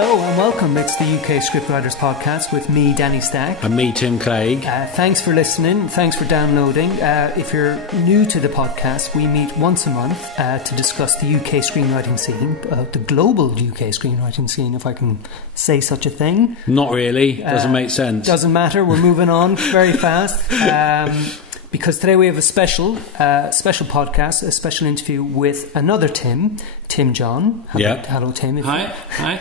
Hello and welcome. It's the UK Scriptwriters podcast with me, Danny Stack. And me, Tim Clegg. Thanks for listening. Thanks for downloading. If you're new to the podcast, we meet once a month to discuss the UK screenwriting scene, the global UK screenwriting scene, if I can say such a thing. Not really. Doesn't make sense. Doesn't matter. We're moving on very fast. Because today we have a special podcast, a special interview with another Tim John. Hello, Tim. Hi.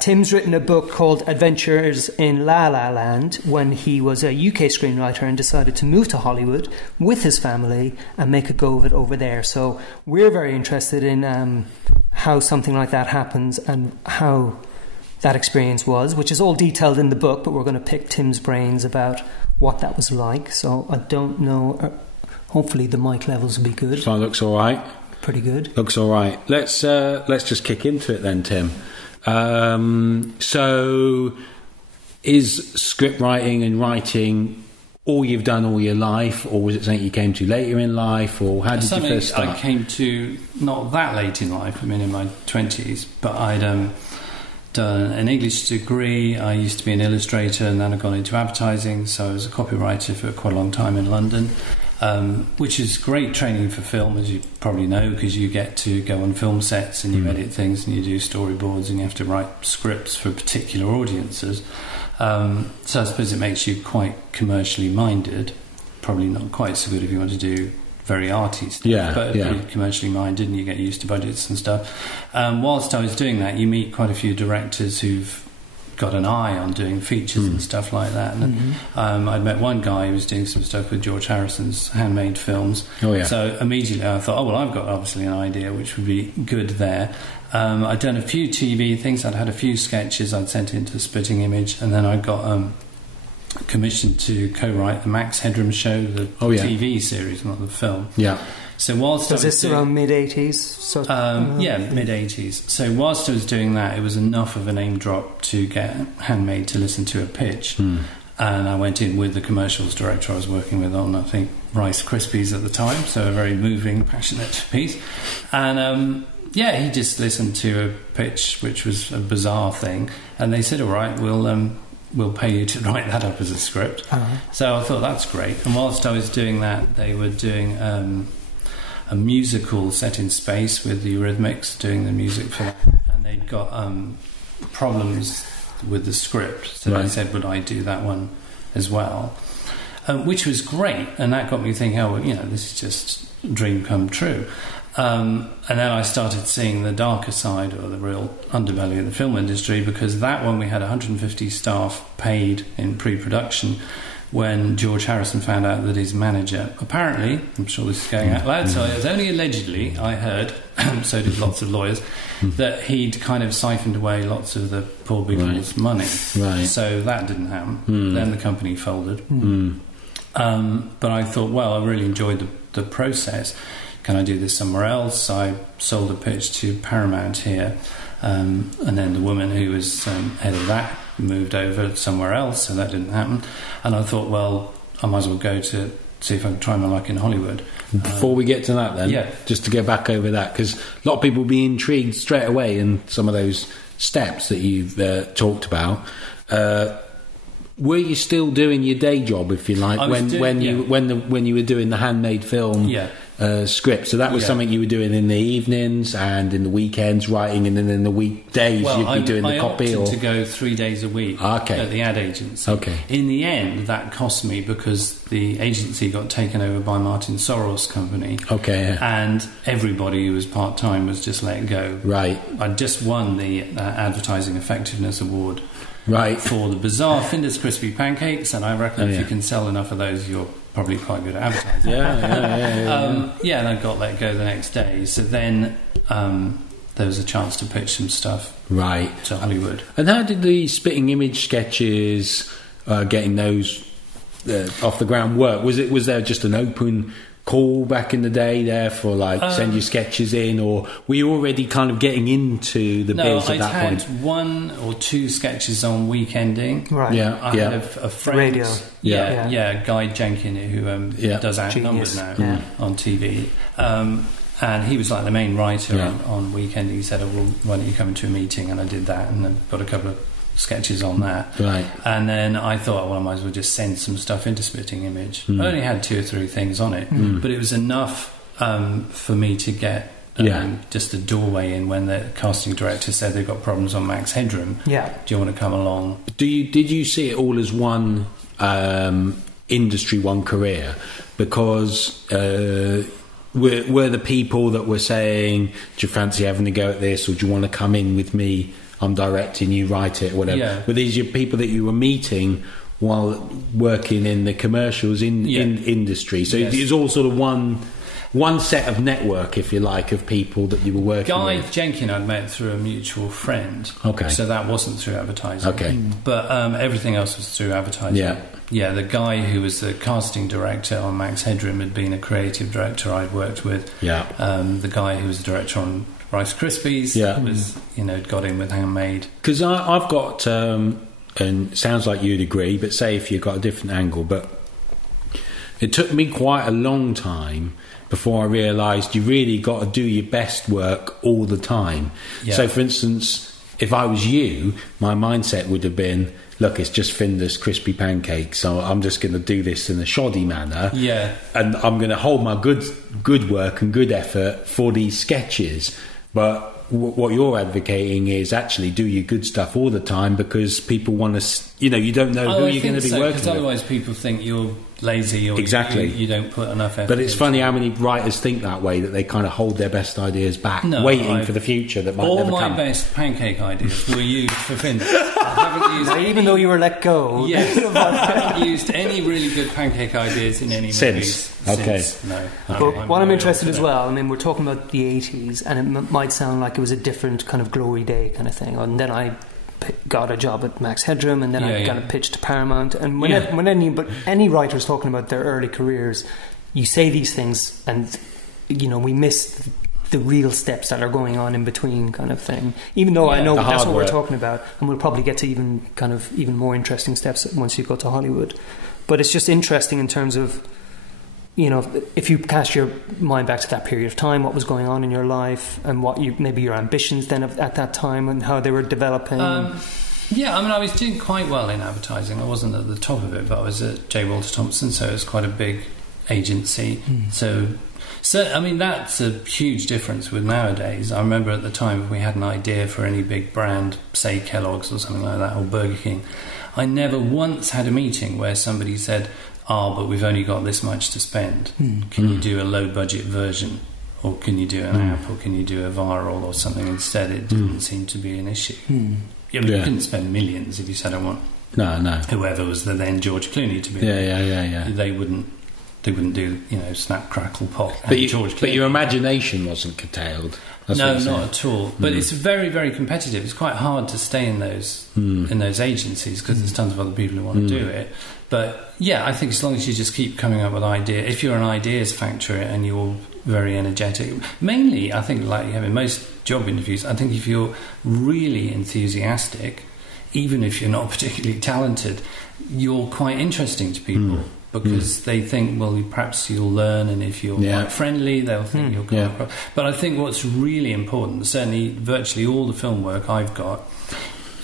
Tim's written a book called Adventures in La La Land when he was a UK screenwriter and decided to move to Hollywood with his family and make a go of it over there. So we're very interested in how something like that happens and how that experience was, which is all detailed in the book, but we're going to pick Tim's brains about what that was like. So I don't know. Hopefully the mic levels will be good. So it looks all right. Pretty good. Looks all right. Let's just kick into it then, Tim. So is script writing and writing all you've done all your life, or was it something you came to later in life, or how did you first start? I came to not that late in life. I mean, in my 20s, but I'd done an English degree. I used to be an illustrator, and then I've gone into advertising, so I was a copywriter for quite a long time in London, which is great training for film, as you probably know, because you get to go on film sets and you edit things and you do storyboards and you have to write scripts for particular audiences. So I suppose it makes you quite commercially minded. Probably not quite so good if you want to do very arty stuff, but pretty commercially minded, and you get used to budgets and stuff. Whilst I was doing that, you meet quite a few directors who've got an eye on doing features and stuff like that. And I'd met one guy who was doing some stuff with George Harrison's handmade films. So immediately I thought, I've got obviously an idea which would be good there. I'd done a few TV things. I'd had a few sketches I'd sent into Splitting Image, and then I got commissioned to co-write the Max Headroom show, the TV series, not the film. So whilst was this around mid-80s? Mid-80s. So whilst I was doing that, it was enough of a name drop to get Handmade to listen to a pitch. And I went in with the commercials director I was working with on, I think, Rice Krispies at the time, so a very moving, passionate piece. And he just listened to a pitch, which was a bizarre thing, and they said, all right, we'll pay you to write that up as a script. So I thought, that's great. And whilst I was doing that, they were doing a musical set in space with the Eurythmics, doing the music for that, and they'd got problems with the script, so they said, would I do that one as well? Which was great, and that got me thinking, this is just a dream come true. And then I started seeing the darker side, or the real underbelly of the film industry, because that one we had 150 staff paid in pre-production when George Harrison found out that his manager, apparently, I'm sure this is going out loud, so it was only allegedly, I heard, so did lots of lawyers, that he'd kind of siphoned away lots of the poor people's money. So that didn't happen. Then the company folded. But I thought, I really enjoyed the process. Can I do this somewhere else? I sold a pitch to Paramount here, and then the woman who was head of that moved over somewhere else, so that didn't happen. And I thought, I might as well go to see if I can try my luck in Hollywood. Before we get to that then, just to get back over that, because a lot of people will be intrigued straight away in some of those steps that you've talked about. Were you still doing your day job, if you like, when you were doing the handmade film script? So that was something you were doing in the evenings and in the weekends, writing, and then in the weekdays you'd be doing the copy. I opted to go 3 days a week at the ad agency. In the end, that cost me because the agency got taken over by Martin Soros' company. And everybody who was part time was just let go. I just won the Advertising Effectiveness Award. For the bizarre Finder's Crispy Pancakes, and I reckon if you can sell enough of those, you're probably quite good at advertising. And I got let go the next day. So then there was a chance to pitch some stuff to Hollywood. And how did the Spitting Image sketches, getting those off the ground work? Was there just an open call back in the day there for send your sketches in, or were you already kind of getting into the biz at that point? No, I'd had 1 or 2 sketches on Weekending. I had a friend, radio. Guy Jenkin, who does Outnumbers now on TV. And he was like the main writer on Weekend. He said, "Oh, well, why don't you come to a meeting?" And I did that, and then got a couple of sketches on that. Right. And then I thought, well, I might as well just send some stuff into Spitting Image. I only had 2 or 3 things on it, but it was enough for me to get just a doorway in when the casting director said they've got problems on Max Headroom. Yeah. Do you want to come along? Did you see it all as one industry, one career? Because were the people that were saying, do you fancy having a go at this, or do you want to come in with me? I'm directing, you write it, or whatever. Yeah. Were these your people that you were meeting while working in the commercials in industry? So it was all sort of one set of network, if you like, of people that you were working with. Guy Jenkin I'd met through a mutual friend. Okay. So that wasn't through advertising. Okay. But everything else was through advertising. Yeah. Yeah, the guy who was the casting director on Max Headroom had been a creative director I'd worked with. Yeah. The guy who was the director on Rice Krispies was, got in with Handmade. Because I've got, and it sounds like you'd agree, but say if you've got a different angle, but it took me quite a long time before I realised you really got to do your best work all the time. Yeah. So, for instance, if I was you, my mindset would have been, look, it's just Finder's crispy pancakes, so I'm just going to do this in a shoddy manner. Yeah. And I'm going to hold my good work and good effort for these sketches. But what you're advocating is actually do your good stuff all the time, because people want to, you don't know who you're going to be working with. Because otherwise people think you're lazy or exactly. you don't put enough effort. But it's funny how many writers think that way, that they kind of hold their best ideas back, waiting for the future that might never come. All my best pancake ideas were used for Finder. I haven't used even though you were let go. Yes, I haven't used any really good pancake ideas in any movies. Okay. No. But what I'm interested as well, I mean, we're talking about the 80s, and it might sound like it was a different kind of glory day kind of thing. And then I got a job at Max Headroom, and then I got a pitch to Paramount. And when any writer's talking about their early careers, you say these things, and we miss the real steps that are going on in between, kind of thing. Even though I know that's what we're talking about, and we'll probably get to even more interesting steps once you go to Hollywood. But it's just interesting in terms of, if you cast your mind back to that period of time, what was going on in your life, and what maybe your ambitions then at that time, and how they were developing. I was doing quite well in advertising. I wasn't at the top of it, but I was at J. Walter Thompson, so it was quite a big agency. So that's a huge difference with nowadays. I remember at the time, if we had an idea for any big brand, say Kellogg's or something like that, or Burger King, I never once had a meeting where somebody said, but we've only got this much to spend. Can you do a low-budget version? Or can you do an app? Or can you do a viral or something instead? It didn't seem to be an issue. You couldn't spend millions if you said, I want whoever was the then George Clooney to be. They wouldn't do, Snap, Crackle, Pop and George Clooney. But your imagination wasn't curtailed. No, not at all. But it's very, very competitive. It's quite hard to stay in those agencies, because there's tons of other people who want to do it. But I think as long as you just keep coming up with ideas, if you're an ideas factory and you're very energetic, mainly I think, like you have in most job interviews, I think if you're really enthusiastic, even if you're not particularly talented, you're quite interesting to people. Because they think, well, perhaps you'll learn, and if you're quite friendly, they'll think you'll come across. But I think what's really important, certainly virtually all the film work I've got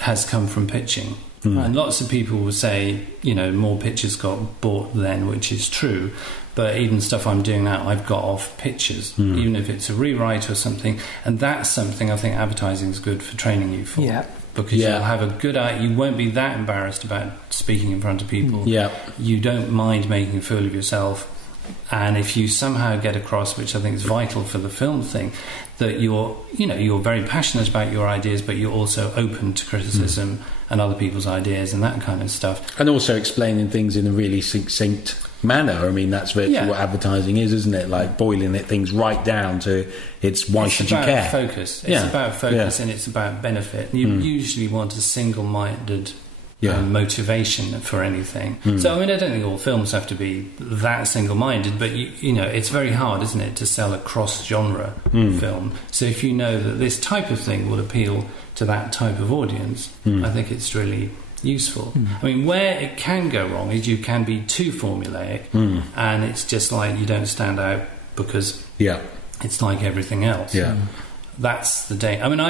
has come from pitching. And lots of people will say, more pictures got bought then, which is true. But even stuff I'm doing now, I've got off pictures, even if it's a rewrite or something. And that's something I think advertising is good for training you for. Yeah. Because you'll have a good eye. You won't be that embarrassed about speaking in front of people. Yeah. You don't mind making a fool of yourself. And if you somehow get across, which I think is vital for the film thing, that you're very passionate about your ideas, but you're also open to criticism and other people's ideas and that kind of stuff. And also explaining things in a really succinct manner. I mean, that's virtually what advertising is, isn't it? Like boiling things right down to why should you care? Focus. It's about focus, and it's about benefit. You usually want a single-minded motivation for anything. So, I mean, I don't think all films have to be that single-minded, but it's very hard, isn't it, to sell a cross-genre film. So if you know that this type of thing will appeal to that type of audience, I think it's really useful. I mean, where it can go wrong is you can be too formulaic, and it's just like you don't stand out because it's like everything else. Yeah. That's the day. I mean,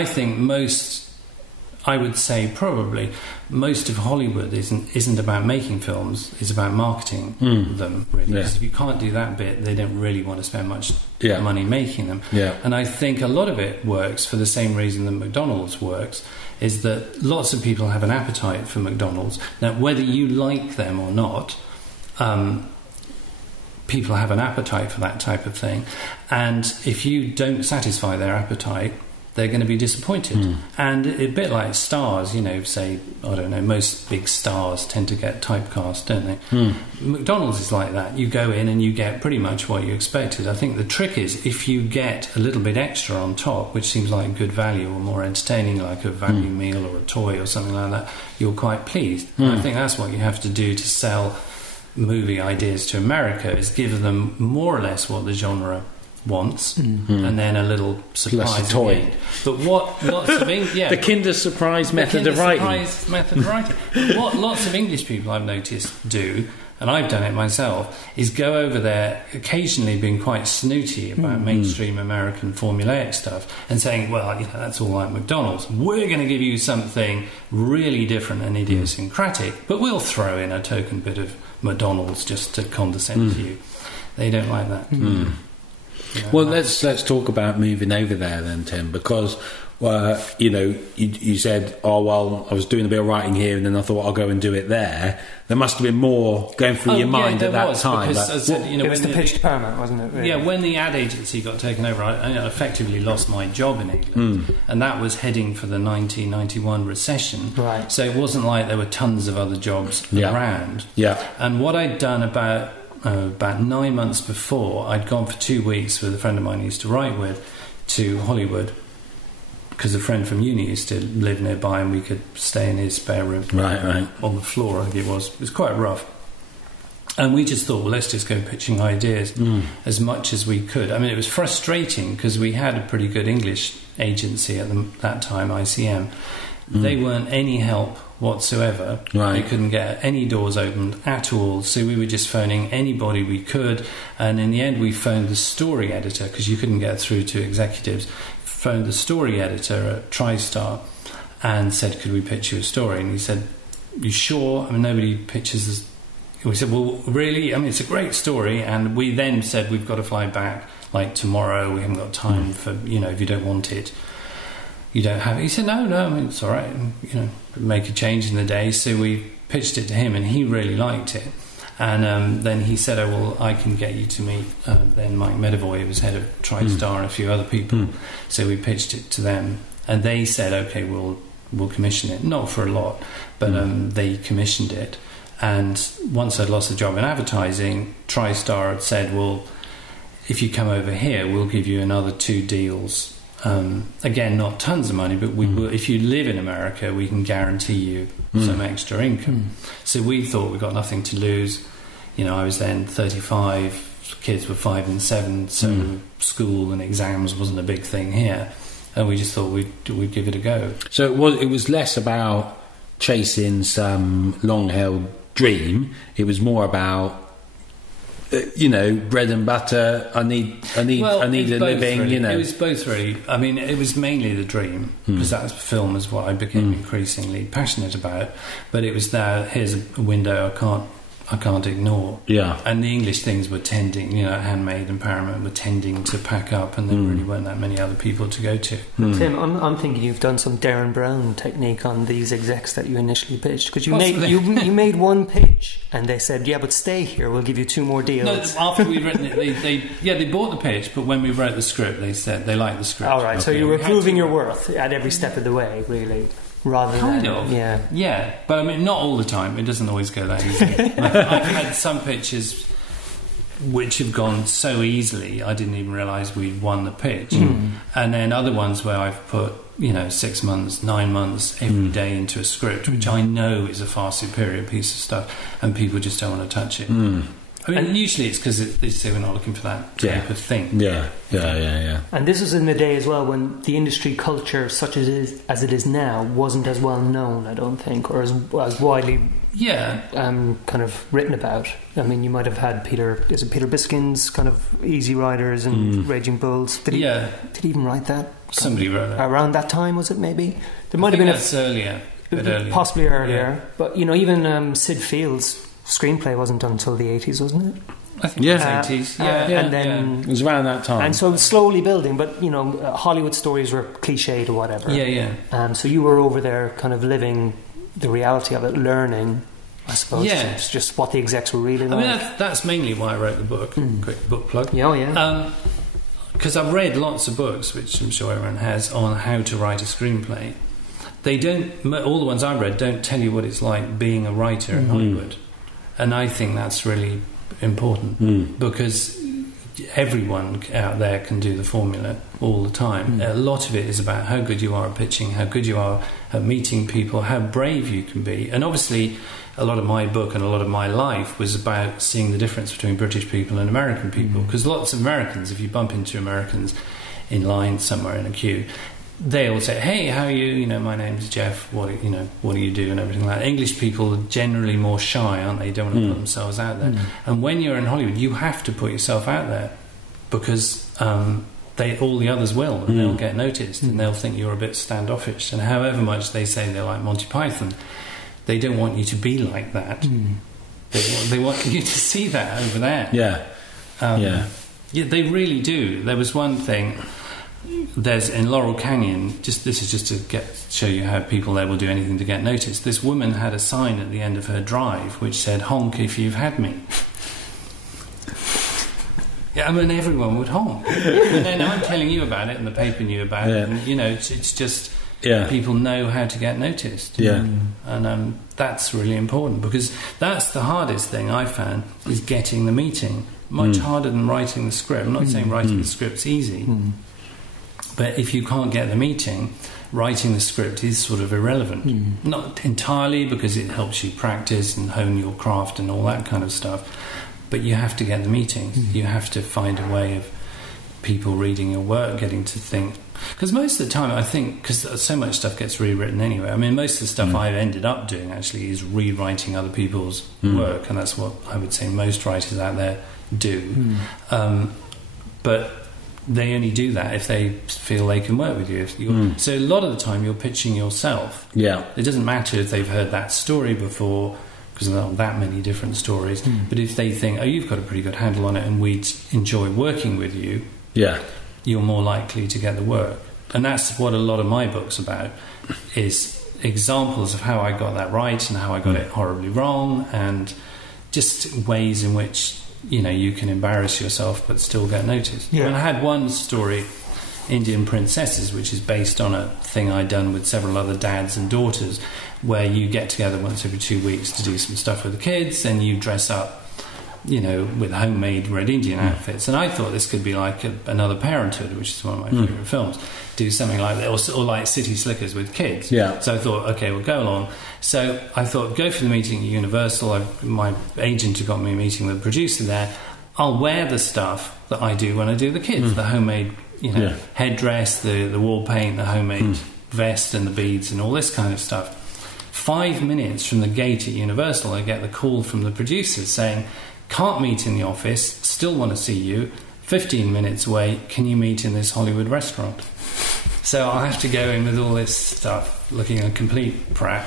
I would say probably most of Hollywood isn't about making films, it's about marketing them, really. Because if you can't do that bit, they don't really want to spend much money making them. Yeah. And I think a lot of it works for the same reason that McDonald's works, is that lots of people have an appetite for McDonald's. Now, whether you like them or not, people have an appetite for that type of thing. And if you don't satisfy their appetite, they're going to be disappointed. And a bit like stars, say, I don't know, most big stars tend to get typecast, don't they? McDonald's is like that. You go in and you get pretty much what you expected. I think the trick is if you get a little bit extra on top, which seems like good value or more entertaining, like a value meal or a toy or something like that, you're quite pleased. And I think that's what you have to do to sell movie ideas to America, is give them more or less what the genre wants, and then a little surprise plus a toy. But what lots of the Kinder Surprise method of writing. What lots of English people I've noticed do, and I've done it myself, is go over there occasionally being quite snooty about mainstream American formulaic stuff and saying, well, that's all like McDonald's. We're going to give you something really different and idiosyncratic, but we'll throw in a token bit of McDonald's just to condescend to you. They don't like that. Well, let's talk about moving over there then, Tim, because you said, oh well, I was doing a bit of writing here and then I thought I'll go and do it there. There must have been more going through your mind at that time. Because, as I said, it was the pitch to Paramount, wasn't it? Really? Yeah, when the ad agency got taken over, I effectively lost my job in England, and that was heading for the 1991 recession. Right. So it wasn't like there were tons of other jobs around. Yeah. And what I'd done about 9 months before, I'd gone for 2 weeks with a friend of mine I used to write with to Hollywood, because a friend from uni used to live nearby and we could stay in his spare room on the floor, I think it was. It was quite rough. And we just thought, well, let's just go pitching ideas as much as we could. I mean, it was frustrating because we had a pretty good English agency at that time, ICM. They weren't any help whatsoever. They couldn't get any doors opened at all, so we were just phoning anybody we could, and in the end we phoned the story editor, because you couldn't get through to executives. Phoned the story editor at TriStar and said, could we pitch you a story? And he said, you sure? I mean, nobody pitches this. We said, well, really? I mean, it's a great story. And we then said, we've got to fly back like tomorrow, we haven't got time for, if you don't want it, you don't have it. He said, no, I mean, it's all right, make a change in the day. So we pitched it to him and he really liked it. And then he said, oh, well, I can get you to meet then Mike Medavoy, who was head of TriStar, and a few other people. So we pitched it to them and they said, okay, we'll commission it. Not for a lot, but they commissioned it. And once I'd lost the job in advertising, TriStar had said, well, if you come over here, we'll give you another 2 deals. Again, not tons of money, but we will, if you live in America, we can guarantee you some extra income. So we thought we got nothing to lose. I was then 35, kids were 5 and 7, so school and exams wasn't a big thing here, and we just thought we'd give it a go. So it was less about chasing some long-held dream. It was more about bread and butter. I need a living. Really. It was both really. I mean, it was mainly the dream, because that was film is what I became increasingly passionate about. But it was here's a window I can't ignore. Yeah. And the English things were tending, Handmade and Paramount were tending to pack up, and there really weren't that many other people to go to. Tim, I'm thinking you've done some Darren Brown technique on these execs that you initially pitched, because you made one pitch and they said, yeah, but stay here, we'll give you 2 more deals. No, after we'd written it, they bought the pitch, but when we wrote the script, they said they liked the script. All right, okay. So you were proving your worth at every step of the way, really. Rather kind than, of. Yeah, but I mean, not all the time. It doesn't always go that easy. I've had some pitches which have gone so easily I didn't even realise we'd won the pitch, and then other ones where I've put 6 months, 9 months every day into a script, which I know is a far superior piece of stuff, and people just don't want to touch it. I mean, usually it's because they say we're not looking for that type of thing. Yeah. And this was in the day as well when the industry culture, such as it is now, wasn't as well known, I don't think, or as widely kind of written about. I mean, you might have had Peter Biskin's kind of Easy Riders and Raging Bulls. Did he even write that? Somebody wrote that. Around that time, was it maybe? There might have been earlier. Possibly earlier. Yeah. But, even Sid Field's screenplay wasn't done until the 80s, wasn't it? I think it was 80s. And then it was around that time. And so it was slowly building, but Hollywood stories were cliched or whatever. So you were over there kind of living the reality of it, learning, I suppose. Yeah. It's just what the execs were really like. I mean, that's mainly why I wrote the book. Quick book plug. Yeah. Because I've read lots of books, which I'm sure everyone has, on how to write a screenplay. They don't, all the ones I've read don't tell you what it's like being a writer in Hollywood. And I think that's really important because everyone out there can do the formula all the time. A lot of it is about how good you are at pitching, how good you are at meeting people, how brave you can be. And obviously a lot of my book and a lot of my life was about seeing the difference between British people and American people, because lots of Americans, if you bump into Americans in line somewhere in a queue, they all say, "Hey, how are you? My name's Jeff. What do you do?" and everything like that. English people are generally more shy, aren't they? Don't want to put themselves out there. And when you're in Hollywood, you have to put yourself out there because all the others will, and they'll get noticed, and they'll think you're a bit standoffish. And however much they say they're like Monty Python, they don't want you to be like that. They want you to see that over there. Yeah, they really do. There was one thing. There's in Laurel Canyon. This is just to show you how people there will do anything to get noticed. This woman had a sign at the end of her drive which said, "Honk if you've had me." Yeah, I mean everyone would honk. And then I'm telling you about it, and the paper knew about it. And, it's just people know how to get noticed. And that's really important because that's the hardest thing I found is getting the meeting. Much harder than writing the script. I'm not saying writing the script's easy. But if you can't get the meeting, writing the script is sort of irrelevant. Not entirely, because it helps you practice and hone your craft and all that kind of stuff. But you have to get the meetings. You have to find a way of people reading your work, getting to think. Because most of the time, I think, because so much stuff gets rewritten anyway. I mean, most of the stuff I've ended up doing actually is rewriting other people's work. And that's what I would say most writers out there do. But they only do that if they feel they can work with you. So a lot of the time you're pitching yourself. It doesn't matter if they've heard that story before, because there aren't that many different stories. But if they think, "Oh, you've got a pretty good handle on it and we'd enjoy working with you," you're more likely to get the work. And that's what a lot of my book's about, is examples of how I got that right and how I got it horribly wrong, and just ways in which you can embarrass yourself but still get noticed. And I had one story, Indian Princesses, which is based on a thing I'd done with several other dads and daughters, where you get together once every 2 weeks to do some stuff with the kids, and you dress up with homemade Red Indian outfits. And I thought this could be like another Parenthood, which is one of my favourite films, do something like that, or like City Slickers with kids. So I thought, okay, we'll go along. So I thought, go for the meeting at Universal. My agent had got me a meeting with the producer there. I'll wear the stuff that I do when I do the kids, the homemade headdress, the wall paint, the homemade vest and the beads and all this kind of stuff. 5 minutes from the gate at Universal, I get the call from the producers saying, "Can't meet in the office, still want to see you, 15 minutes away, can you meet in this Hollywood restaurant?" So I have to go in with all this stuff, looking a complete prat.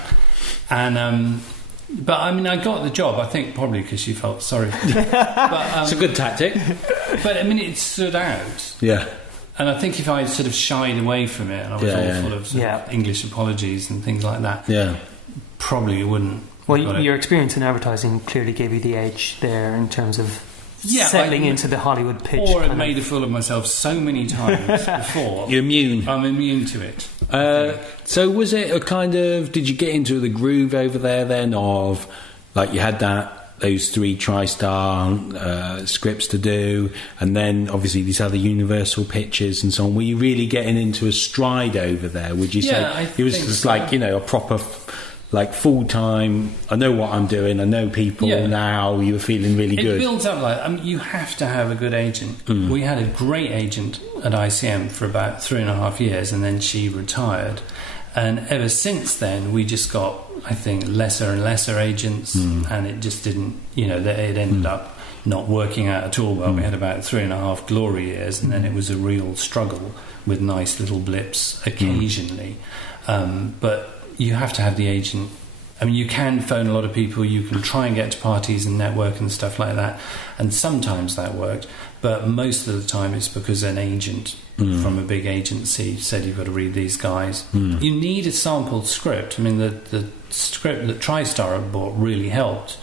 And but I mean, I got the job, I think probably because she felt sorry for me. But, it's a good tactic. But I mean, it stood out. And I think if I sort of shied away from it and I was all full of, sort of English apologies and things like that, probably it wouldn't. Well, your experience in advertising clearly gave you the edge there in terms of settling into the Hollywood pitch. Or I've made a fool of myself so many times before. You're immune. I'm immune to it. So was it a kind of... Did you get into the groove over there then of... Like you had those 3 TriStar scripts to do, and then obviously these other Universal pitches and so on. Were you really getting into a stride over there, would you say? I it was think just so. like, a proper like full time, I know what I'm doing, I know people now, you were feeling really good? It builds up like, you have to have a good agent. We had a great agent at ICM for about 3.5 years, and then she retired. And ever since then, we just got, I think, lesser and lesser agents, and it just didn't, it ended up not working out at all well. We had about 3.5 glory years, and then it was a real struggle with nice little blips occasionally. But you have to have the agent. I mean, you can phone a lot of people, you can try and get to parties and network and stuff like that, and sometimes that worked, but most of the time it's because an agent from a big agency said you've got to read these guys. You need a sampled script. I mean, the script that TriStar had bought really helped,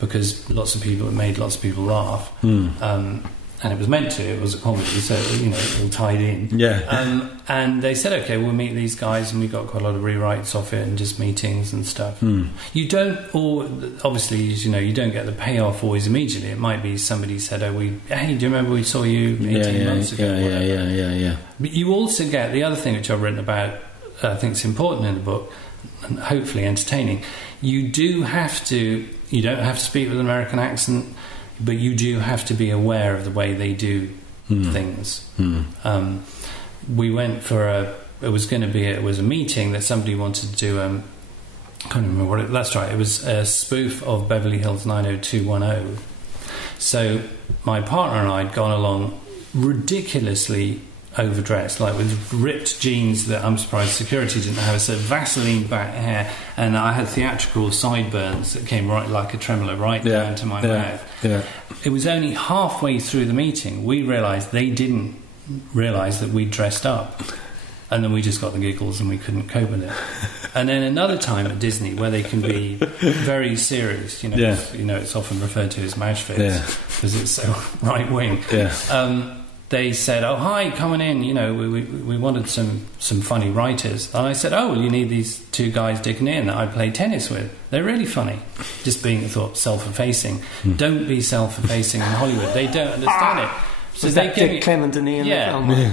because it made lots of people laugh. And it was meant to, it was a comedy, so, it all tied in. Yeah. And they said, okay, we'll meet these guys, and we got quite a lot of rewrites off it and just meetings and stuff. You don't, obviously, you don't get the payoff always immediately. It might be somebody said, hey, do you remember we saw you 18 months ago? Yeah. But you also get the other thing which I've written about, I think it's important in the book, and hopefully entertaining. You don't have to speak with an American accent, but you do have to be aware of the way they do things. We went for it was a meeting that somebody wanted to do. I can't remember what that's right. It was a spoof of Beverly Hills 90210. So my partner and I had gone along ridiculously overdressed, like with ripped jeans that I'm surprised security didn't have, so Vaseline back hair, and I had theatrical sideburns that came right like a tremolo down to my mouth. It was only halfway through the meeting we realised they didn't realise that we'd dressed up, and then we just got the giggles and we couldn't cope with it. And then another time at Disney where they can be very serious, it's often referred to as match fits because it's so right wing. They said, "Oh, hi, coming in. We wanted some funny writers." And I said, "Oh, well, you need these two guys, Dick and Ian, that I play tennis with. They're really funny." Just being self-effacing. Don't be self-effacing in Hollywood. They don't understand it. So they gave Dick, Clement and Ian.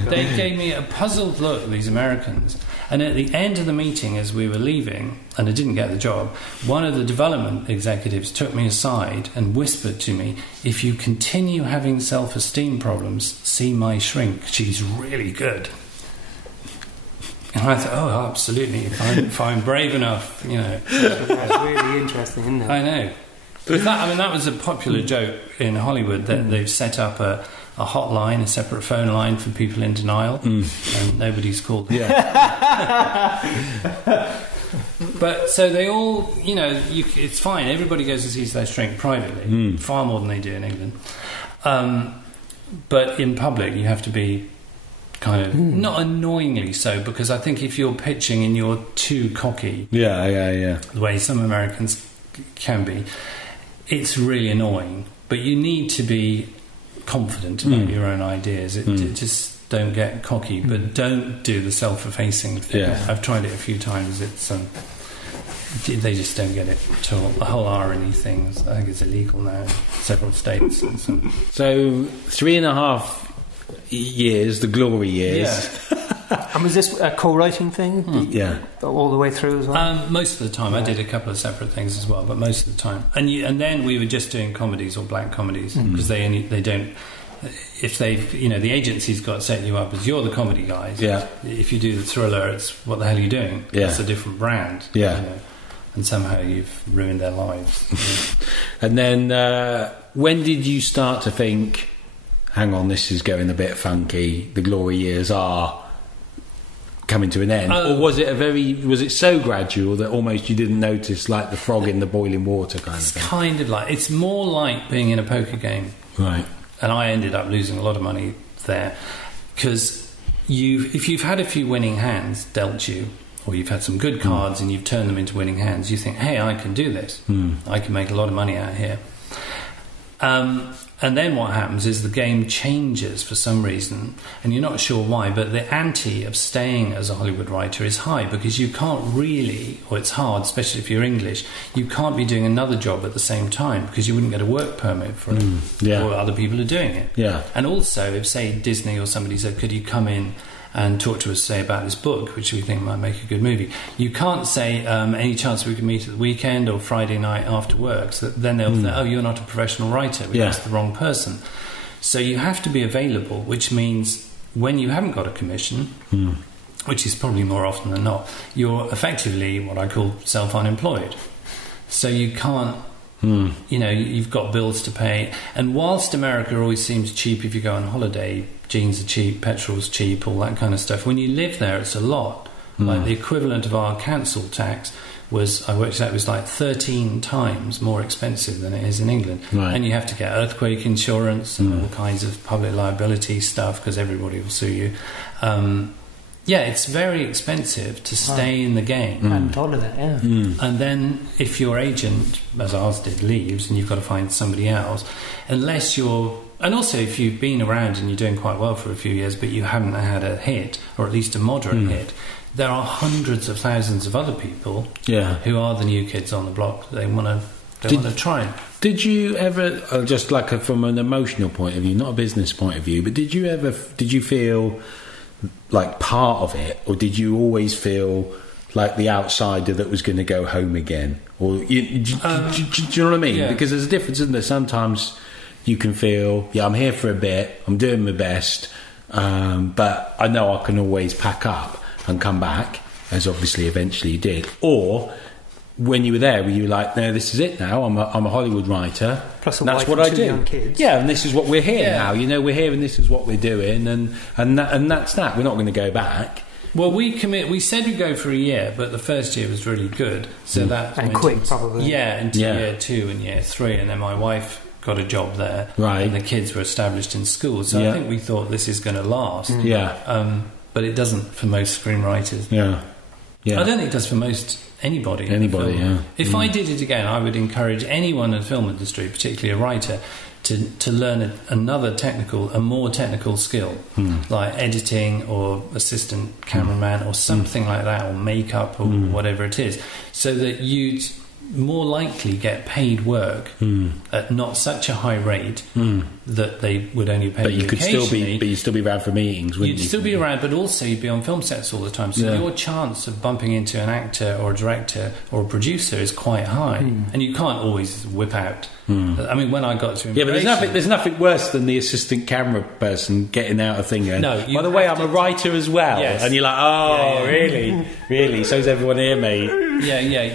They gave me a puzzled look, these Americans. And at the end of the meeting, as we were leaving, and I didn't get the job, one of the development executives took me aside and whispered to me, "If you continue having self-esteem problems, see my shrink. She's really good." And I thought, oh, absolutely. If I'm brave enough, That's really interesting, isn't it? I know. That was a popular joke in Hollywood, that they've set up a hotline, a separate phone line for people in denial, and nobody's called. But so they all, it's fine. Everybody goes to see their shrink privately, far more than they do in England. But in public, you have to be kind of not annoyingly so, because I think if you're pitching and you're too cocky, the way some Americans can be, it's really annoying. But you need to be confident about your own ideas. Just don't get cocky, but don't do the self-effacing thing. I've tried it a few times. It's they just don't get it at all. The whole irony thing, I think, is illegal now in several states. So 3.5 years, the glory years. And was this a co-writing thing? All the way through as well? Most of the time. I did a couple of separate things as well, but most of the time. And then we were just doing comedies or black comedies, because they don't. If they've, the agency's got to set you up as you're the comedy guys. If you do the thriller, it's what the hell are you doing? It's a different brand. And somehow you've ruined their lives. And then when did you start to think, hang on, this is going a bit funky, the glory years are coming to an end? Or was it so gradual that almost you didn't notice, like the frog in the boiling water kind of thing? It's kind of like, it's more like being in a poker game. Right. And I ended up losing a lot of money there, because if you've had a few winning hands dealt you, or you've had some good cards and you've turned them into winning hands, you think, hey, I can do this. I can make a lot of money out here. And then what happens is the game changes for some reason, and you're not sure why, but the ante of staying as a Hollywood writer is high, because you can't really, or it's hard, especially if you're English, you can't be doing another job at the same time, because you wouldn't get a work permit for it, or other people are doing it. And also, if, say, Disney or somebody said, could you come in and talk to us, say, about this book, which we think might make a good movie. You can't say, any chance we can meet at the weekend or Friday night after work, so that then they'll think, oh, you're not a professional writer, we asked the wrong person. So you have to be available, which means when you haven't got a commission, which is probably more often than not, you're effectively what I call self-unemployed. So you can't, you've got bills to pay. And whilst America always seems cheap if you go on holiday, jeans are cheap, petrol's cheap, all that kind of stuff, when you live there, it's a lot. Like the equivalent of our council tax I worked out, it was like 13 times more expensive than it is in England. Right. And you have to get earthquake insurance and all kinds of public liability stuff because everybody will sue you. It's very expensive to stay in the game. I hadn't thought of that, And then if your agent, as ours did, leaves and you've got to find somebody else, unless you're... And also if you've been around and you're doing quite well for a few years but you haven't had a hit, or at least a moderate hit, there are hundreds of thousands of other people who are the new kids on the block. They want to try it. Did you ever, just like from an emotional point of view, not a business point of view, but did you feel like part of it, or did you always feel like the outsider that was going to go home again? Or do you know what I mean? Yeah. Because there's a difference, isn't there? Sometimes you can feel, I'm here for a bit, I'm doing my best, but I know I can always pack up and come back, as obviously eventually you did. Or when you were there, were you like, no, this is it now, I'm a Hollywood writer, plus that's what I do. Young kids. Yeah, and this is what we're here now, we're here and this is what we're doing, and that's that. We're not going to go back. Well, we said we'd go for a year, but the first year was really good, so that and quick probably into year 2 and year 3, and then my wife got a job there, right, and the kids were established in school, so I think we thought this is going to last. But it doesn't for most screenwriters. I don't think it does for most anybody. If I did it again, I would encourage anyone in the film industry, particularly a writer, to learn a more technical skill, like editing or assistant cameraman or something like that, or makeup or whatever it is, so that you'd more likely get paid work at not such a high rate that they would only pay you occasionally. But you'd still be around for meetings, wouldn't you? You'd still be around, but also you'd be on film sets all the time, so your chance of bumping into an actor or a director or a producer is quite high, and you can't always whip out. I mean, when I got to Immigration... Yeah, but there's nothing worse than the assistant camera person getting out a thing and, by the way, I'm a writer as well. Yes. And you're like, really? Really? So's everyone here, mate.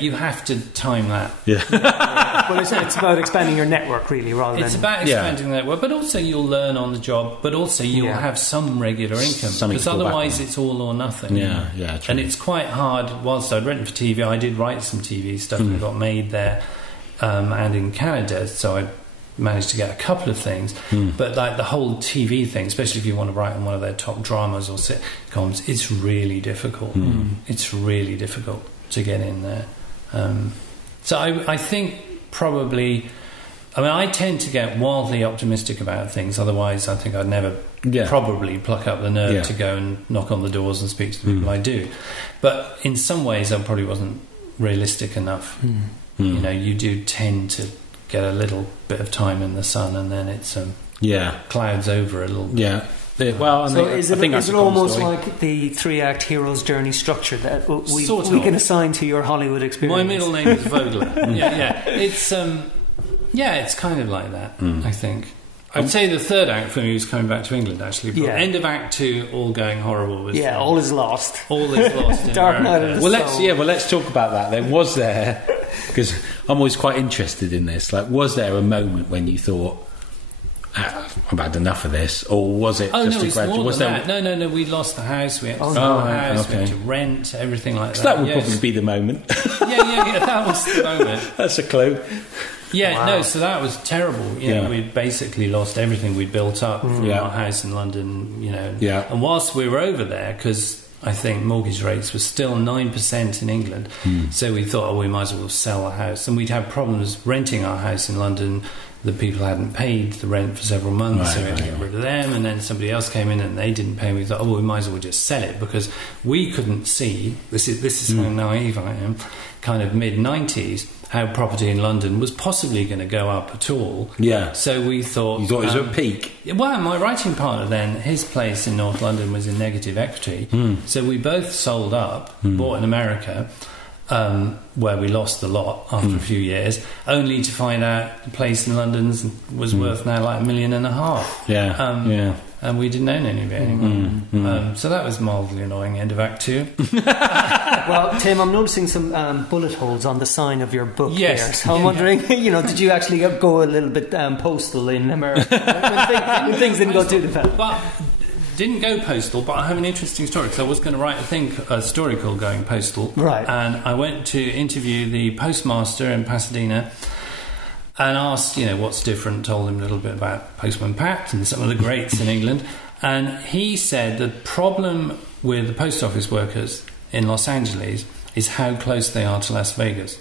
You have to time that. Well, it's about expanding your network, really, rather than... It's about expanding the network, but also you'll learn on the job, but also you'll have some regular income, because otherwise it's all or nothing. True. And it's quite hard. Whilst I'd written for TV, I did write some TV stuff that got made there, and in Canada, so I managed to get a couple of things, but like the whole TV thing, especially if you want to write on one of their top dramas or sitcoms, it's really difficult. It's really difficult to get in there. So I think probably, I tend to get wildly optimistic about things, otherwise I think I'd never probably pluck up the nerve to go and knock on the doors and speak to the people I do. But in some ways I probably wasn't realistic enough. You do tend to get a little bit of time in the sun, and then it's clouds over a little bit. Well, so is it almost like the 3-act hero's journey structure that we can assign to your Hollywood experience? My middle name is Vogler. It's kind of like that. I think I'd say the 3rd act for me was coming back to England, actually. But end of Act 2, all going horrible. Was all is lost. All is lost. Dark Night of the Soul. Let's talk about that then. Was there? Because I'm always quite interested in this. Like, was there a moment when you thought, I've had enough of this, or was it just a gradual? No. We lost the house. We had to sell the house. We had to rent everything like that. That would probably be the moment. That was the moment. That's a clue. So that was terrible. We'd basically lost everything we'd built up from our house in London. And whilst we were over there, because I think mortgage rates were still 9% in England, so we thought, we might as well sell the house, and we'd have problems renting our house in London. The people hadn't paid the rent for several months, so we had to get rid of them, and then somebody else came in and they didn't pay. We thought, we might as well just sell it, because we couldn't see, this is how naive I am, kind of mid-90s, how property in London was possibly going to go up at all. Yeah. So we thought... You thought it was at peak? Well, my writing partner then, his place in North London was in negative equity. So we both sold up, bought in America, where we lost the lot after a few years, only to find out the place in London was worth now like $1.5 million. Yeah. And we didn't own any of it anymore. So that was mildly annoying, end of Act 2. Well, Tim, I'm noticing some bullet holes on the sign of your book Yes. there. So I'm wondering, did you actually go a little bit postal in America when things didn't go too developed? But didn't go postal, but I have an interesting story, because I was going to write a story called Going Postal. Right. And I went to interview the postmaster in Pasadena and asked, what's different, told him a little bit about Postman Pat and some of the greats in England. And he said the problem with the post office workers in Los Angeles is how close they are to Las Vegas.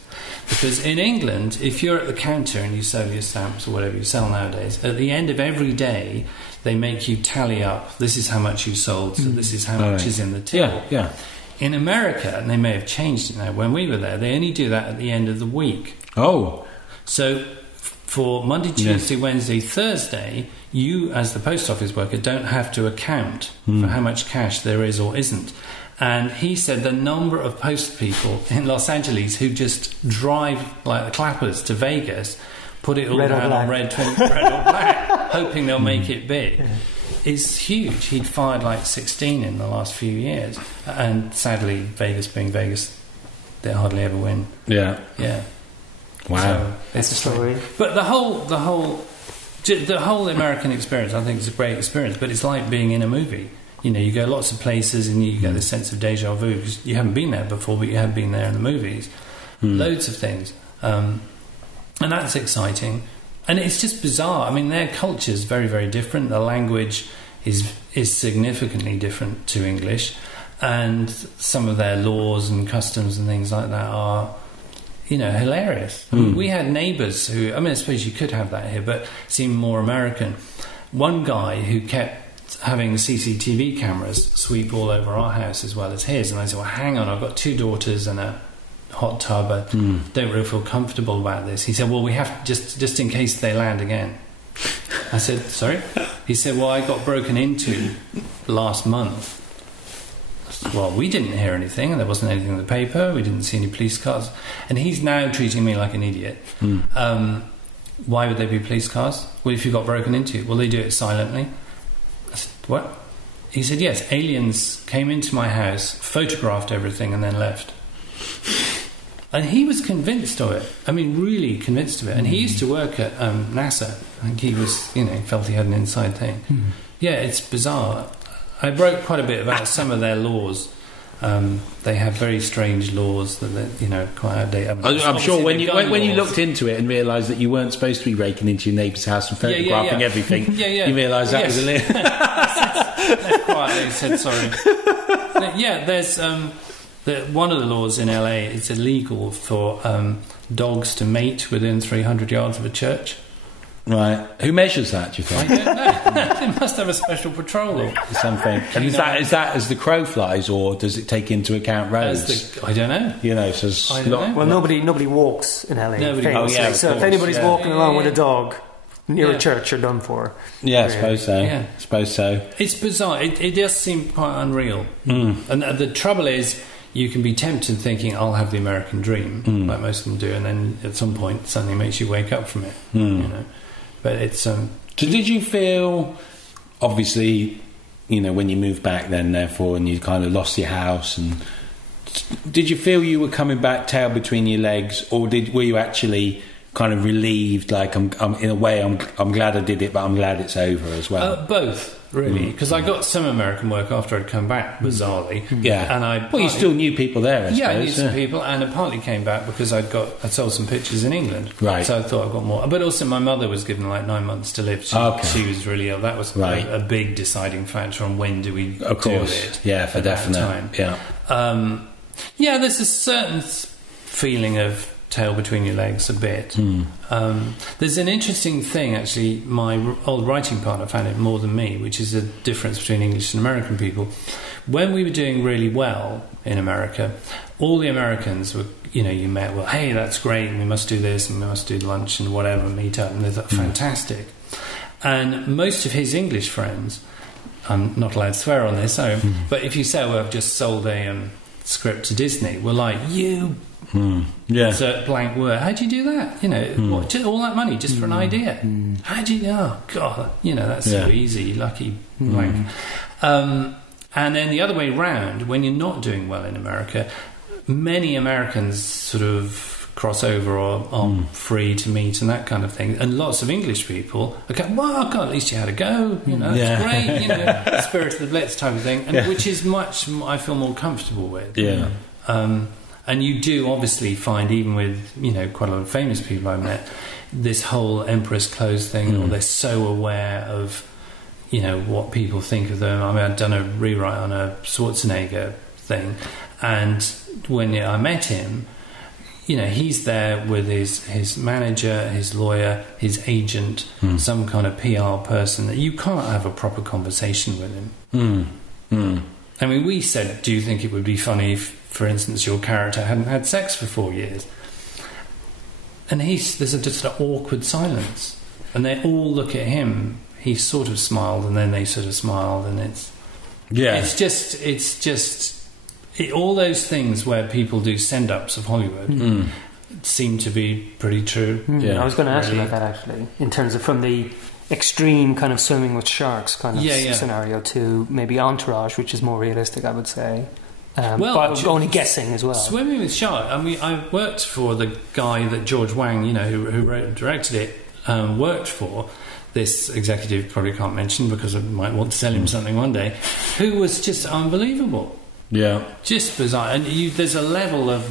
Because in England, if you're at the counter and you sell your stamps or whatever you sell nowadays, at the end of every day, they make you tally up, this is how much you sold, so this is how much is in the till. Yeah. In America, and they may have changed it now, when we were there, they only do that at the end of the week. Oh. So for Monday, Tuesday, Wednesday, Thursday, you, as the post office worker, don't have to account for how much cash there is or isn't. And he said the number of post people in Los Angeles who just drive like the clappers to Vegas, put it all down on red or black, hoping they'll make it big, is huge. He'd fired like 16 in the last few years. And sadly, Vegas being Vegas, they hardly ever win. Yeah. Wow, so that's a story. But the whole American experience, I think, is a great experience. But it's like being in a movie. You go lots of places and you get this sense of deja vu because you haven't been there before, but you have been there in the movies. Loads of things, and that's exciting. And it's just bizarre. I mean, their culture is very, very different. The language is significantly different to English, and some of their laws and customs and things like that are, hilarious. I mean, we had neighbours who, I suppose you could have that here, but seemed more American. One guy who kept having CCTV cameras sweep all over our house as well as his, and I said, well, hang on, I've got 2 daughters and a hot tub, I don't really feel comfortable about this. He said, well, we have just in case they land again. I said, sorry? He said, well, I got broken into last month. Well, we didn't hear anything, and there wasn't anything in the paper, we didn't see any police cars, and he's now treating me like an idiot. Why would there be police cars? Well, if you got broken into, well, they do it silently. I said, what? He said, yes, aliens came into my house, photographed everything, and then left. And he was convinced of it. I mean, really convinced of it. And he used to work at NASA. I think he was, felt he had an inside thing. Yeah, it's bizarre. I wrote quite a bit about some of their laws. They have very strange laws that quite outdated. I'm sure when you looked into it and realised that you weren't supposed to be raking into your neighbour's house and photographing everything, you realised that was a little... Left quietly said sorry. There's one of the laws in LA. It's illegal for dogs to mate within 300 yards of a church. Right. Who measures that, do you think? I don't know. They must have a special patrol or something. And is that as the crow flies, or does it take into account roads? I don't know. So well, nobody walks in LA. So if anybody's walking along with a dog near a church, you're done for. Yeah, I suppose so. Yeah. I suppose so. It's bizarre. It does seem quite unreal. And the trouble is, you can be tempted thinking, I'll have the American dream, like most of them do, and then at some point suddenly makes you wake up from it. But it's... So did you feel, obviously, when you moved back then, therefore, and you kind of lost your house, and did you feel you were coming back tail between your legs, or were you actually kind of relieved, like, I'm in a way, I'm glad I did it, but I'm glad it's over as well? Both, really, because I got some American work after I'd come back, bizarrely. Yeah. And you still knew people there, I suppose. I knew some people, and I partly came back because I'd sold some pictures in England. Right. So I thought I got more. But also my mother was given like 9 months to live. She was really ill. That was a big deciding factor on when do we do it. Yeah, for definite. Yeah. There's a certain feeling of tail between your legs a bit. There's an interesting thing, actually. My old writing partner found it more than me, which is a difference between English and American people. when we were doing really well in America, all the Americans were, you met, well, hey, that's great, and we must do this, and we must do lunch and whatever, meet up, and they're fantastic. And most of his English friends, I'm not allowed to swear on this, but if you say, well, I've just sold a script to Disney, we're like, you insert blank word. How'd you do that? What, all that money just for an idea? How'd you, oh, God, that's so easy, lucky blank. And then the other way round, when you're not doing well in America, many Americans sort of cross over or are free to meet and that kind of thing, and lots of English people are going, well, God, at least you had a go, that's great, spirit of the blitz type of thing, and which is much I feel more comfortable with. And you do obviously find, even with quite a lot of famous people I met, this whole emperor's clothes thing, or they're so aware of what people think of them. I mean, I'd done a rewrite on a Schwarzenegger thing, and when I met him, he's there with his manager, his lawyer, his agent, some kind of PR person, that you can't have a proper conversation with him. I mean, we said, do you think it would be funny if, for instance, your character hadn't had sex for 4 years? And there's just an awkward silence, and they all look at him. He sort of smiled, and then they sort of smiled, and it's just all those things where people do send-ups of Hollywood seem to be pretty true. I was going to ask you about that, actually, in terms of from the extreme kind of swimming with sharks kind of scenario to maybe Entourage, which is more realistic, I would say. But only guessing as well. Swimming with sharks. I mean, I worked for the guy that George Wang, who wrote and directed it, worked for. This executive probably can't mention because I might want to sell him something one day, who was just unbelievable. Yeah, just bizarre. And there's a level of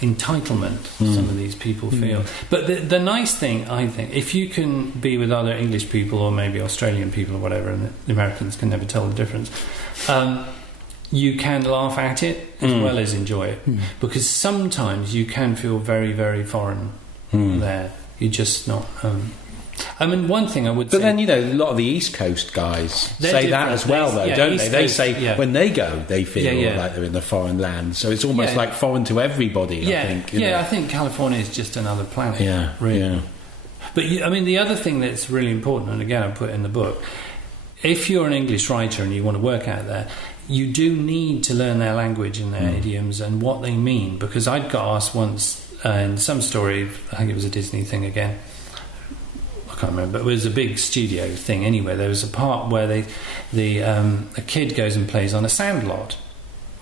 entitlement some of these people feel. But the nice thing, I think, if you can be with other English people or maybe Australian people or whatever, and the Americans can never tell the difference, you can laugh at it as well as enjoy it. Because sometimes you can feel very, very foreign there. You're just not... I mean, one thing I would say... But then, a lot of the East Coast guys say that as well, though, don't they? They say when they go, they feel like they're in a foreign land. So it's almost like foreign to everybody, I think. I think California is just another planet, really. But, I mean, the other thing that's really important, and again, I put it in the book, if you're an English writer and you want to work out there, you do need to learn their language and their idioms and what they mean. Because I got asked once in some story, I think it was a Disney thing again, I can't remember, but it was a big studio thing anyway. There was a part where a kid goes and plays on a sandlot,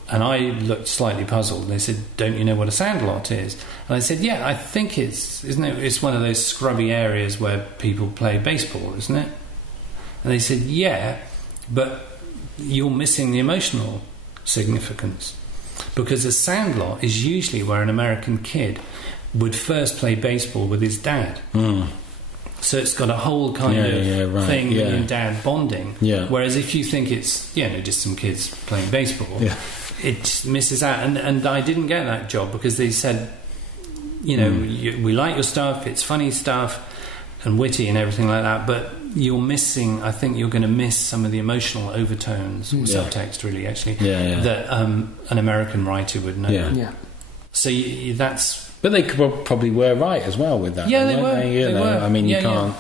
and I looked slightly puzzled, and they said, don't you know what a sandlot is? And I said, yeah, I think it's one of those scrubby areas where people play baseball, isn't it? And they said, yeah, but you're missing the emotional significance, because a sandlot is usually where an American kid would first play baseball with his dad. So it's got a whole kind of thing in dad bonding. Whereas if you think it's just some kids playing baseball, it misses out. And I didn't get that job because they said, we like your stuff, it's funny stuff and witty and everything like that, but you're missing. I think you're going to miss some of the emotional overtones or subtext, really, actually, that an American writer would know. So that's. But they probably were right as well with that. Yeah, they were. They were. I mean, you can't.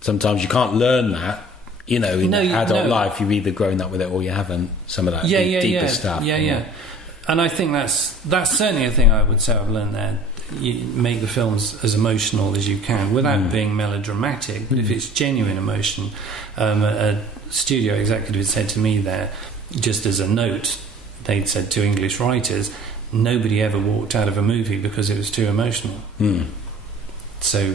Sometimes you can't learn that. In adult life, you've either grown up with it or you haven't. Some of that deeper stuff. And I think that's certainly a thing I would say I've learned there. You make the films as emotional as you can without being melodramatic. But if it's genuine emotion, a studio executive said to me there, just as a note, they'd said to English writers, nobody ever walked out of a movie because it was too emotional. So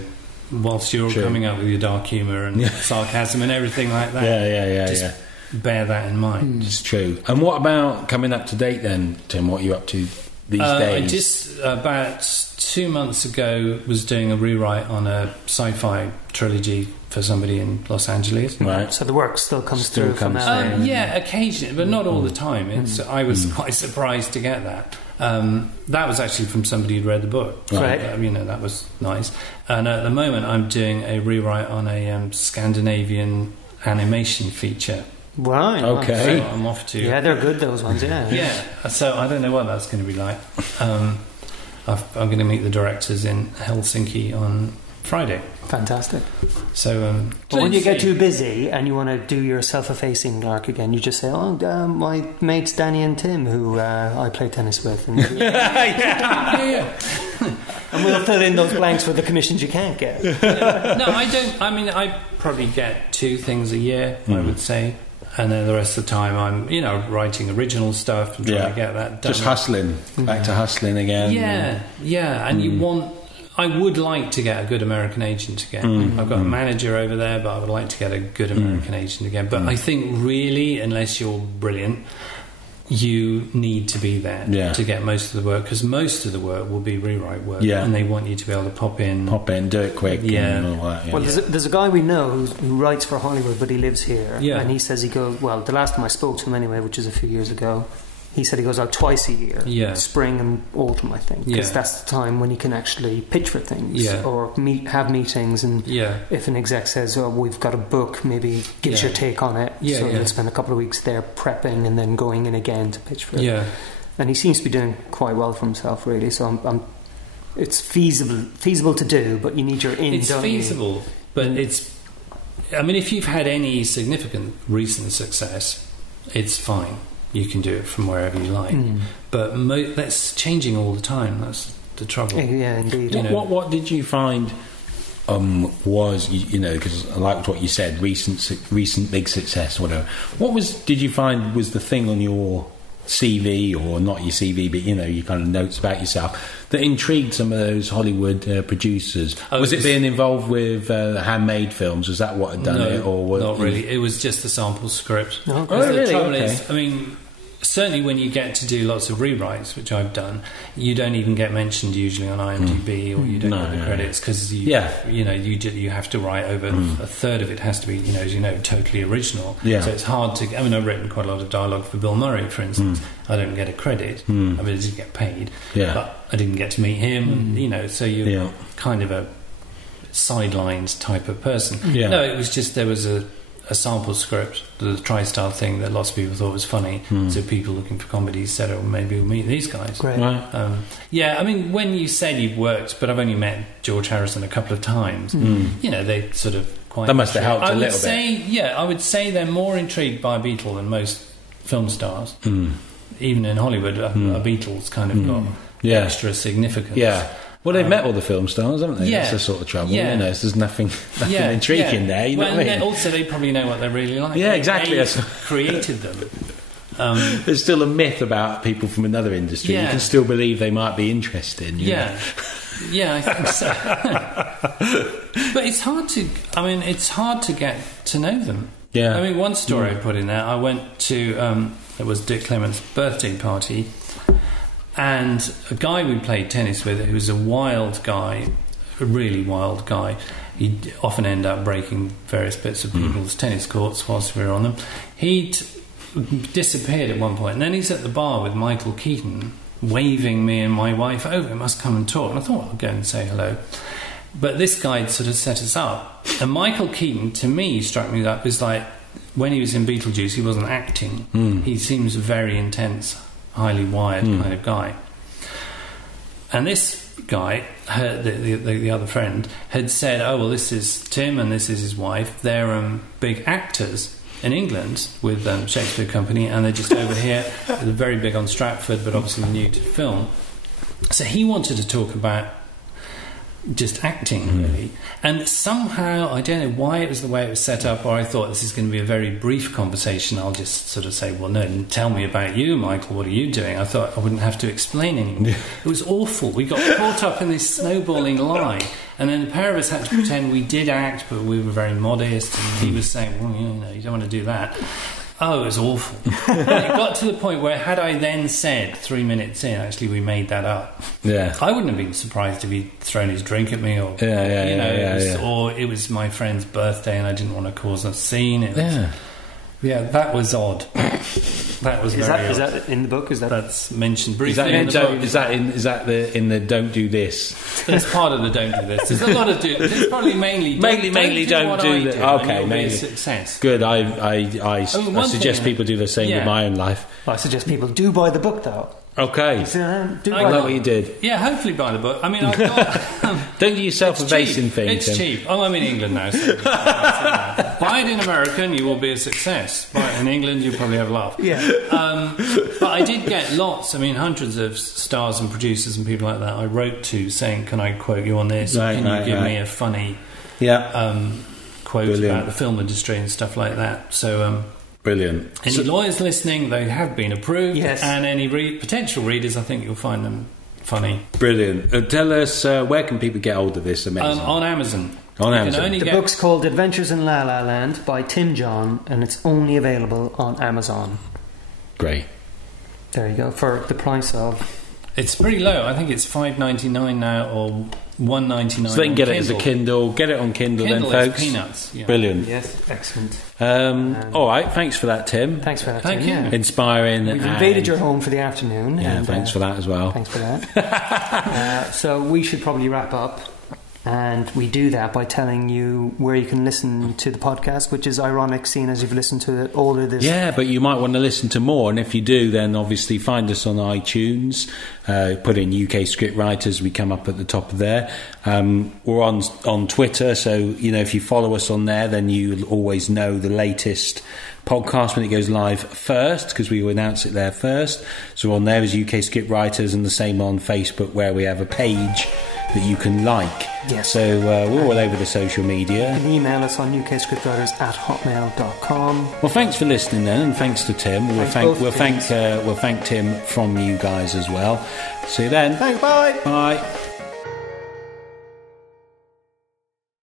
whilst you're coming up with your dark humour and sarcasm and everything like that, bear that in mind. It's true. And what about coming up to date then, Tim? What are you up to these days? I just about 2 months ago was doing a rewrite on a sci-fi trilogy for somebody in Los Angeles. Right. So the work still comes through from that. Occasionally, but not all the time. I was quite surprised to get that. That was actually from somebody who'd read the book. Right. That was nice. And at the moment, I'm doing a rewrite on a Scandinavian animation feature Right. Okay. So I'm off to... Yeah, they're good, those ones, yeah. Yeah, so I don't know what that's going to be like. I'm going to meet the directors in Helsinki on Friday. Fantastic. So, but when you get too busy and you want to do your self-effacing lark again, you just say, my mates Danny and Tim, who I play tennis with. And yeah. And we'll fill in those blanks for the commissions you can't get. No, I don't. I mean, I probably get 2 things a year, I would say. And then the rest of the time I'm, writing original stuff and trying to get that done. Just hustling. Back to hustling again. Yeah. And you want... I would like to get a good American agent again. I've got a manager over there, but I would like to get a good American agent again. But I think really, unless you're brilliant, you need to be there to get most of the work, because most of the work will be rewrite work, and they want you to be able to pop in, do it quick, and all that. Well, there's a guy we know who writes for Hollywood, but he lives here, and he says he goes. Well, the last time I spoke to him, anyway, which is a few years ago, he said he goes out twice a year, spring and autumn, I think, because that's the time when he can actually pitch for things or have meetings. And if an exec says, we've got a book, maybe give us your take on it. So he'll spend a couple of weeks there prepping and then going in again to pitch for it. And he seems to be doing quite well for himself, really. So it's feasible to do, but you need your in. It's feasible, but it's... I mean, if you've had any significant recent success, it's fine. You can do it from wherever you like, but that's changing all the time. That's the trouble. Yeah, indeed. What did you find was because I liked what you said, recent big success, whatever. Did you find was the thing on your CV, or not your CV, but your kind of notes about yourself that intrigued some of those Hollywood producers? Was it being involved with handmade films? Was that what had done it, or not really? It was just the sample script. Oh, the trouble is, I mean, certainly when you get to do lots of rewrites, which I've done, you don't even get mentioned usually on IMDb, or you don't get the credits, because you have to write over a third of it has to be totally original. So it's hard to. I mean, I've written quite a lot of dialogue for Bill Murray, for instance. I don't get a credit. I mean, I didn't get paid, but I didn't get to meet him. And, so you're kind of a sidelines type of person. No, it was just there was a sample script, the TriStar thing that lots of people thought was funny. So people looking for comedies said, maybe we'll meet these guys. Great. I mean, when you said you've worked, but I've only met George Harrison a couple of times, they sort of quite... That must have helped a little bit. Yeah, I would say they're more intrigued by a Beatle than most film stars. Even in Hollywood, a Beatle's kind of got extra significance. Yeah. Well, they've met all the film stars, haven't they? That's the sort of trouble. There's nothing intriguing there. You know what I mean? Also, they probably know what they're really like. Yeah, exactly. They created them. There's still a myth about people from another industry. You can still believe they might be interested. Yeah, I think so. But it's hard to. I mean, it's hard to get to know them. Yeah. I mean, one story I put in there. I went to. It was Dick Clement's birthday party. And a guy we played tennis with, who was a wild guy, a really wild guy, he'd often end up breaking various bits of people's tennis courts whilst we were on them. He'd disappeared at one point, and then he's at the bar with Michael Keaton, waving me and my wife over, must come and talk. And I thought, well, I'll go and say hello. But this guy sort of set us up. And Michael Keaton, to me, struck me that was like, when he was in Beetlejuice, he wasn't acting. He seems very intense, highly wired kind of guy. And this guy, the other friend, had said, this is Tim and this is his wife. They're big actors in England with Shakespeare Company, and they're just over here. They're very big on Stratford, but obviously new to film. So he wanted to talk about just acting, really. And somehow, I don't know why it was the way it was set up, or I thought this is going to be a very brief conversation. I'll just sort of say, well, no, tell me about you, Michael. What are you doing? I thought I wouldn't have to explain anymore. It was awful. We got caught up in this snowballing lie. And then the pair of us had to pretend we did act, but we were very modest. And he was saying, well, you don't want to do that. Oh, it was awful. It got to the point where, had I then said 3 minutes in, actually, we made that up. Yeah, I wouldn't have been surprised if he'd thrown his drink at me, or or it was my friend's birthday and I didn't want to cause a scene. That was odd. That was is that in the book? That's mentioned briefly in the book. Is that in the don't do this? That's part of the don't do this. There's a lot of do. There's probably mainly don't do this. Okay, mainly success. Good. I suggest people do the same with my own life. I suggest people do buy the book, though. Okay. I like what you did. Yeah, hopefully buy the book. I mean, I've got... Don't do yourself a basing thing, It's Tim. cheap. Oh, I'm in England now. So buy it in America and you will be a success. Buy it in England, you'll probably have a laugh. Yeah. But I did get hundreds of stars and producers and people like that I wrote to saying, can I quote you on this? Can you give me a funny quote about the film industry and stuff like that? So... Brilliant. Any lawyers listening, they have been approved. Yes. And any potential readers, I think you'll find them funny. Brilliant. Tell us, where can people get hold of this amazing? On Amazon. On Amazon. The book's called Adventures in La La Land by Tim John, and it's only available on Amazon. Great. There you go, for the price of... It's pretty low. I think it's $5.99 now, or $1.99. So they can get it as a Kindle. Get it on Kindle then, folks. Peanuts. Yeah. Brilliant. Yes, excellent. All right, thanks for that, Tim. Thanks for that, Thank Tim. you. Yeah. Inspiring. We've invaded your home for the afternoon. Yeah, and, thanks for that as well. Thanks for that. So we should probably wrap up. And we do that by telling you where you can listen to the podcast, which is ironic, seeing as you've listened to it all of this. Yeah, but you might want to listen to more, and if you do, then obviously find us on iTunes. Put in UK Scriptwriters, we come up at the top of there. We're on Twitter, so if you follow us on there, then you'll always know the latest podcast when it goes live first, because we will announce it there first. So on there is UK Scriptwriters, and the same on Facebook, where we have a page that you can like. Yes. So we're all over the social media. You can email us on ukscriptwriters@hotmail.com. Well, thanks for listening then, and thanks to Tim. We'll thank Tim from you guys as well. See you then. Thanks, bye. Bye.